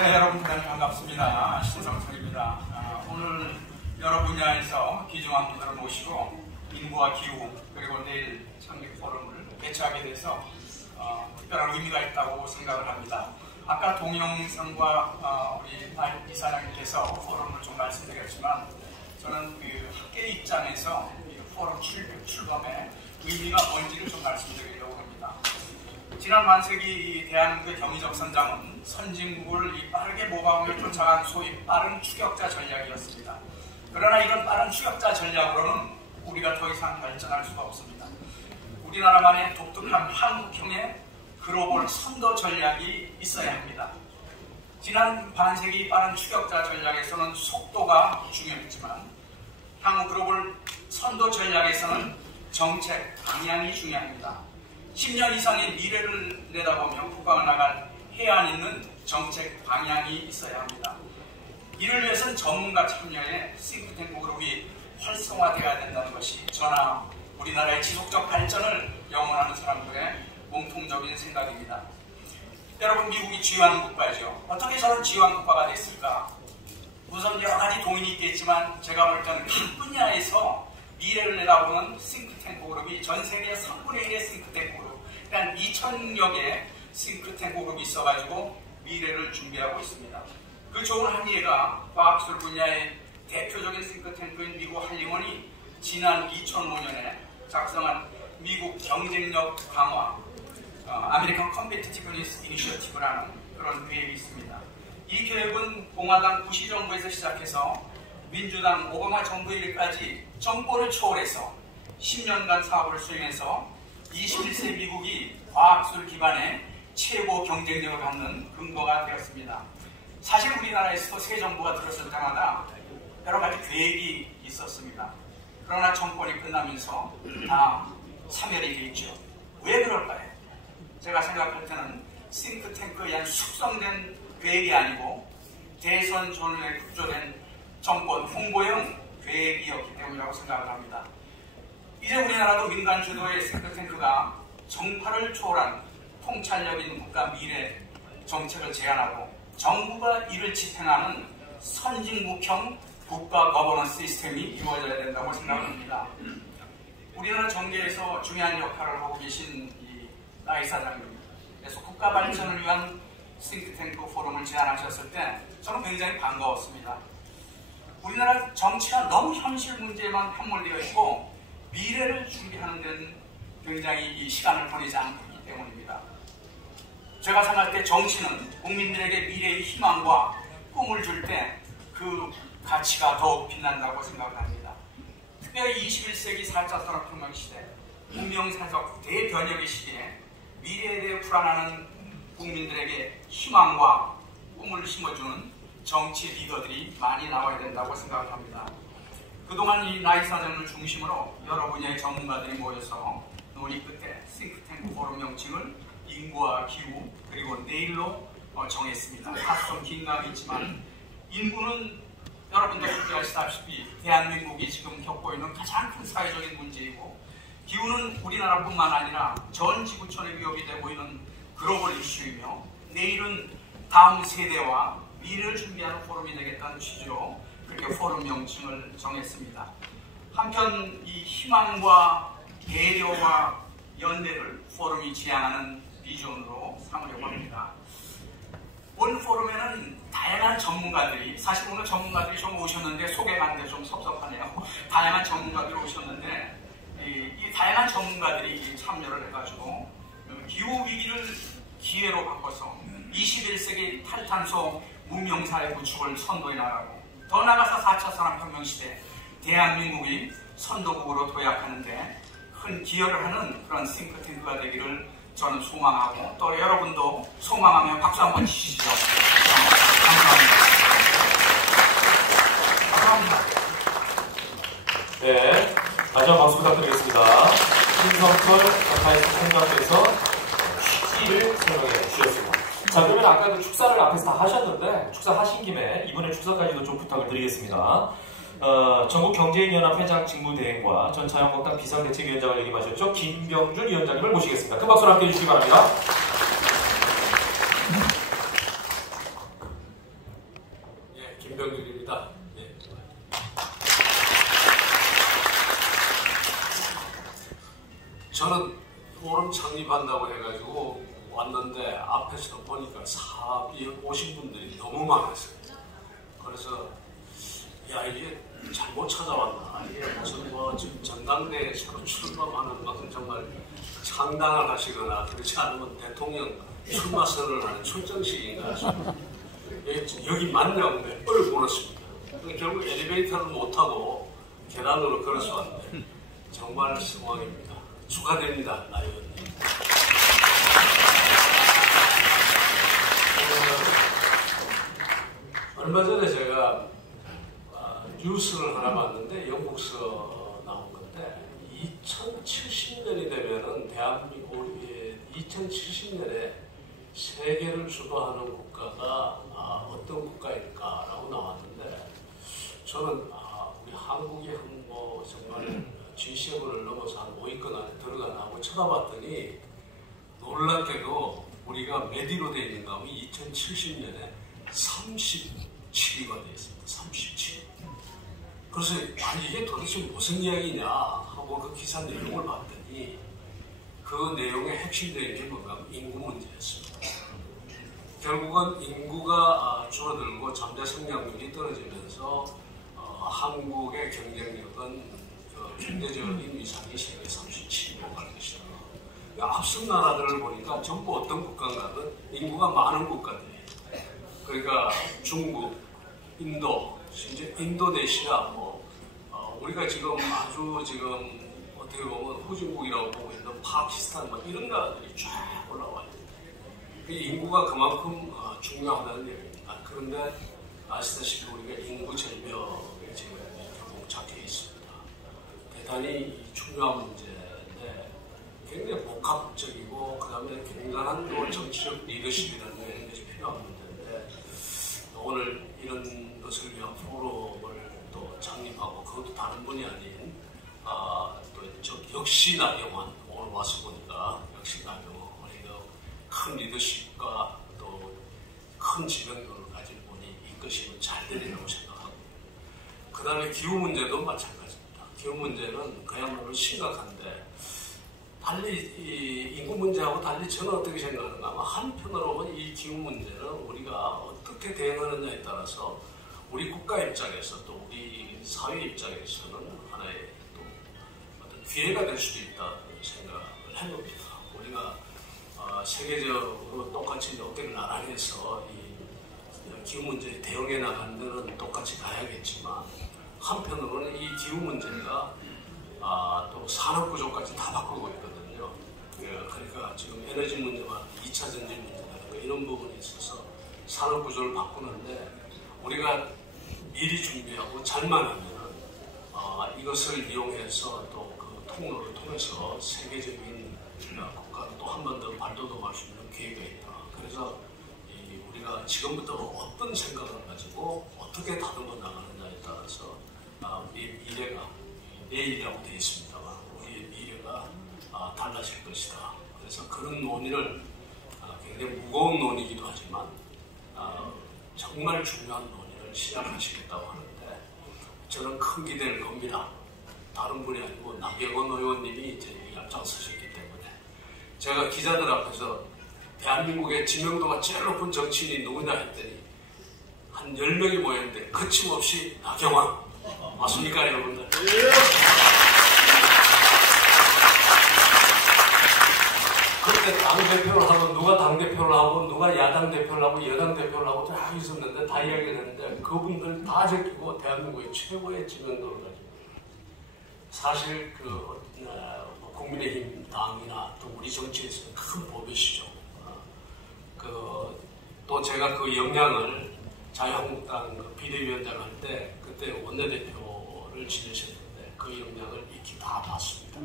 네, 여러분 대단히 반갑습니다. 신성철입니다. 오늘 여러 분야에서 귀중한 분들을 모시고 인구와 기후 그리고 내일 창립 포럼을 개최하게 돼서 특별한 의미가 있다고 생각을 합니다. 아까 동영상과 우리 이사장님께서 포럼을 좀 말씀드렸지만 저는 그 학계 입장에서 이 포럼 출범의 의미가 뭔지를 좀 말씀드리려고 합니다. 지난 반세기 대한민국의 경제적 성장은 선진국을 빠르게 모방하며 쫓아간 소위 빠른 추격자 전략이었습니다. 그러나 이런 빠른 추격자 전략으로는 우리가 더 이상 발전할 수가 없습니다. 우리나라만의 독특한 한국형의 글로벌 선도 전략이 있어야 합니다. 지난 반세기 빠른 추격자 전략에서는 속도가 중요했지만 향후 글로벌 선도 전략에서는 정책, 방향이 중요합니다. 10년 이상의 미래를 내다보며 국가가 나갈 해안 있는 정책 방향이 있어야 합니다. 이를 위해서는 전문가 참여의 싱크탱크 그룹이 활성화되어야 된다는 것이 저나 우리나라의 지속적 발전을 영원하는 사람들의 공통적인 생각입니다. 여러분, 미국이 지휘하는 국가죠. 어떻게 저런 지휘하는 국가가 됐을까? 우선 여러 가지 동인이 있겠지만 제가 볼 때는 각 분야에서 미래를 내다보는 싱크탱크 그룹이 전 세계 3분의 1의 싱크탱크 그룹, 한 2,000여 개의 싱크탱크 그룹이 있어가지고 미래를 준비하고 있습니다. 그 좋은 한 예가 과학술 분야의 대표적인 싱크탱크인 미국 할리먼이 지난 2005년에 작성한 미국 경쟁력 강화 아메리칸 컴피티티브니스 이니셔티브라는 그런 계획이 있습니다. 이 계획은 공화당 부시 정부에서 시작해서 민주당 오바마 정부 일까지 정권을 초월해서 10년간 사업을 수행해서 21세 미국이 과학술 기반의 최고 경쟁력을 갖는 근거가 되었습니다. 사실 우리나라에서도 새 정부가 들었을 때마다 여러 가지 계획이 있었습니다. 그러나 정권이 끝나면서 다 사멸이 되었죠. 왜 그럴까요? 제가 생각할 때는 싱크탱크에 의한 숙성된 계획이 아니고 대선 전후에 구조된 정권 홍보용 계획이었기 때문이라고 생각을 합니다. 이제 우리나라도 민간 주도의 싱크탱크가 정파를 초월한 통찰력 있는 국가 미래 정책을 제안하고 정부가 이를 집행하는 선진국형 국가 거버넌스 시스템이 이루어져야 된다고 생각합니다. 우리나라 정계에서 중요한 역할을 하고 계신 이 나이 사장님, 그래서 국가 발전을 위한 싱크탱크 포럼을 제안하셨을 때 저는 굉장히 반가웠습니다. 우리나라 정치가 너무 현실 문제에만 함몰되어 있고 미래를 준비하는 데는 굉장히 이 시간을 보내지 않기 때문입니다. 제가 생각할 때 정치는 국민들에게 미래의 희망과 꿈을 줄 때 그 가치가 더욱 빛난다고 생각합니다. 특별히 21세기 4차 산업혁명 시대, 문명사적 대변혁의 시기에 미래에 대해 불안하는 국민들에게 희망과 꿈을 심어주는 정치 리더들이 많이 나와야 된다고 생각합니다. 그동안 이 나이 사장을 중심으로 여러 분야의 전문가들이 모여서 논의 끝에 싱크탱크 포럼 명칭을 인구와 기후 그리고 내일로 정했습니다. 좀 긴 감이 있지만 인구는 여러분도 준비하시다시피 대한민국이 지금 겪고 있는 가장 큰 사회적인 문제이고 기후는 우리나라뿐만 아니라 전 지구촌의 위협이 되고 있는 글로벌 이슈이며 내일은 다음 세대와 미래를 준비하는 포럼이 되겠다는 취지로 그렇게 포럼 명칭을 정했습니다. 한편 이 희망과 배려와 연대를 포럼이 지향하는 비전으로 삼으려고 합니다. 본 포럼에는 다양한 전문가들이, 사실 오늘 전문가들이 좀 오셨는데 소개가 안 돼서 좀 섭섭하네요. 다양한 전문가들이 오셨는데 이 다양한 전문가들이 참여를 해가지고 기후위기를 기회로 바꿔서 21세기 탈탄소 문명사회 구축을 선도해 나가고 더 나아가서 4차 산업혁명 시대 대한민국이 선도국으로 도약하는데 큰 기여를 하는 그런 싱크탱크가 되기를 저는 소망하고 또 여러분도 소망하며 박수 한번 치시죠. 감사합니다. 네, 다시 한번 박수 부탁드리겠습니다. 신성철 작가에서 총장께서 취지를 설명해 주셨습니다. 자, 그러면 아까 그 축사를 앞에서 다 하셨는데 축사 하신 김에 이번에 축사까지도 좀 부탁을 드리겠습니다. 전국 경제인연합 회장 직무대행과 전 자유한국당 비상대책위원장을 역임하셨죠. 김병준 위원장님을 모시겠습니다. 큰 박수로 함께 해주시기 바랍니다. 왔는데 앞에서 보니까 사업이 오신 분들이 너무 많았어요. 그래서 야, 이게 잘못 찾아왔나, 이게 무슨 뭐 지금 전당대회에 새로 출마하는 것은 정말 창당을 하시거나 그렇지 않으면 대통령 출마 선언을 하는 출정식인가 싶어요. 여기 맞냐고 몇 번을 물었습니다. 결국 엘리베이터를 못 타고 계단으로 걸어서 왔는데 정말 성황입니다. 축하드립니다, 나 의원님. 얼마 전에 제가 뉴스를 하나 봤는데 영국서 나온 건데 2070년이 되면은 대한민국이 2070년에 세계를 주도하는 국가가 어떤 국가일까라고 나왔는데 저는 우리 한국이 한 뭐 정말 G7을 넘어서 한 5위권 안에 들어가나 하고 쳐다봤더니 놀랍게도 우리가 몇 위로 되어 있는가 하면 2070년에 37위가 되어 있습니다. 37위. 그래서 이게 도대체 무슨 이야기냐 하고 그 기사 내용을 봤더니 그 내용의 핵심적인 게 뭔가 하면 인구 문제였습니다. 결국은 인구가 줄어들고 잠재 성장률이 떨어지면서 한국의 경쟁력은 경제적인 위상이 세계 37위로 갈 것이다. 앞선 나라들을 보니까 전부 어떤 국가인가는 인구가 많은 국가들이에요. 그러니까 중국, 인도, 심지어 인도네시아, 우리가 지금 아주 지금 어떻게 보면 후진국이라고 보고 있는 파키스탄 이런 나라들이 쫙 올라와 있습니다. 인구가 그만큼 중요하다는 얘기입니다. 그런데 아시다시피 우리가 인구 절벽에 지금 결국 잡혀 있습니다. 대단히 중요한 문제인데 굉장히 복합적이고 그 다음에 굉장한 정치적 리더십이라는 것이 필요한 문제인데 오늘 이런 것을 위한 포럼을 또 창립하고 그것도 다른 분이 아닌 역시 나경원 오늘 와서 보니까 역시 나경원 우리가 큰 리더십과 또 큰 지명도를 가진 분이 이끄시면 잘 되리라고 생각하고 그 다음에 기후 문제도 마찬가지입니다. 기후 문제는 그야말로 심각한데 달리 이 인구 문제하고 달리 저는 어떻게 생각하는가 하면 한편으로 보면 이 기후 문제는 우리가 어떻게 대응하느냐에 따라서 우리 국가 입장에서 또 우리 사회 입장에서는 하나의 또 어떤 기회가 될 수도 있다는 생각을 해봅니다. 우리가 세계적으로 똑같이 어깨를 나란히 해서 이 기후 문제에 대응해 나가는 데는 똑같이 가야겠지만 한편으로는 이 기후 문제가 또 산업 구조까지 다 바꾸고 있거든요. 그러니까 지금 에너지 문제와 2차 전지 문제라든가 이런 부분에 있어서 산업 구조를 바꾸는데 우리가 미리 준비하고 잘만 하면 이것을 이용해서 또 그 통로를 통해서 세계적인 국가로 또 한 번 더 발돋움할 수 있는 기회가 있다. 그래서 우리가 지금부터 어떤 생각을 가지고 어떻게 다듬어 나가느냐에 따라서 우리의 미래가 내일이라고 되어 있습니다만 우리의 미래가 달라질 것이다. 그래서 그런 논의를 굉장히 무거운 논의이기도 하지만 정말 중요한 논의를 시작하시겠다고 하는데 저는 큰 기대를 겁니다. 다른 분이 아니고 나경원 의원님이 이제 앞장서셨기 때문에 제가 기자들 앞에서 대한민국의 지명도가 제일 높은 정치인이 누구냐 했더니 한 10명이 모였는데 거침없이 나경원 맞습니까 여러분들? 그때 당대표를 하고 누가 당대표를 하고 누가 야당 대표를 하고 여당 대표를 하고 다 있었는데 다 이야기를 했는데 그분들 다 제끼고 대한민국의 최고의 지명도를 가지고 사실 국민의힘 당이나 또 우리 정치에서는 큰 보배시죠. 또 제가 그 역량을 자유한국당 비대위원장 할 때 그때 원내대표를 지내셨는데 그 역량을 익히 다 봤습니다.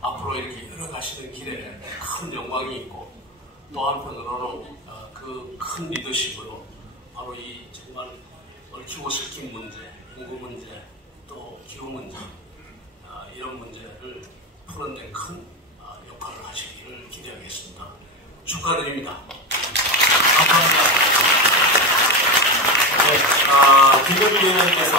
앞으로 이렇게 걸어가시는 길에 큰 영광이 있고 또 한편으로는 그 큰 리더십으로 바로 이 정말 얽히고 설킨 문제, 인구 문제, 또 기후 문제 이런 문제를 푸는 데 큰 역할을 하시기를 기대하겠습니다. 축하드립니다. 감사합니다. 네, 김병기 의원님께서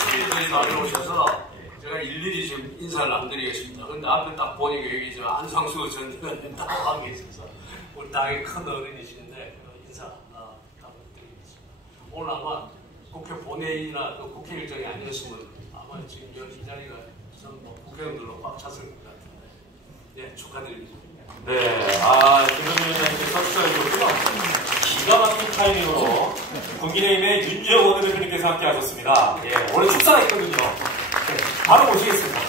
스피드에 나오셔서 제가 일일이 좀 인사를 안 드리겠습니다. 근데 앞에 딱 보니까 여기 저 안상수 전 의원님 딱 와 계셔서 우리 당의 큰 어른이신데 인사 부탁드리겠습니다. 오늘 아마 국회 본회의나 또 국회 일정이 아니었으면 아마 지금 이 자리가 전부 국회의원들로 꽉 찼을 것 같은데, 예, 축하드립니다. 네, 김동연 위원장님께서 축하해주셨고요. 기가 막힌 타이밍으로 국민의힘의 윤정원 대표님께서 함께 하셨습니다. 예, 원래 축사가 있거든요. 네, 바로 모시겠습니다.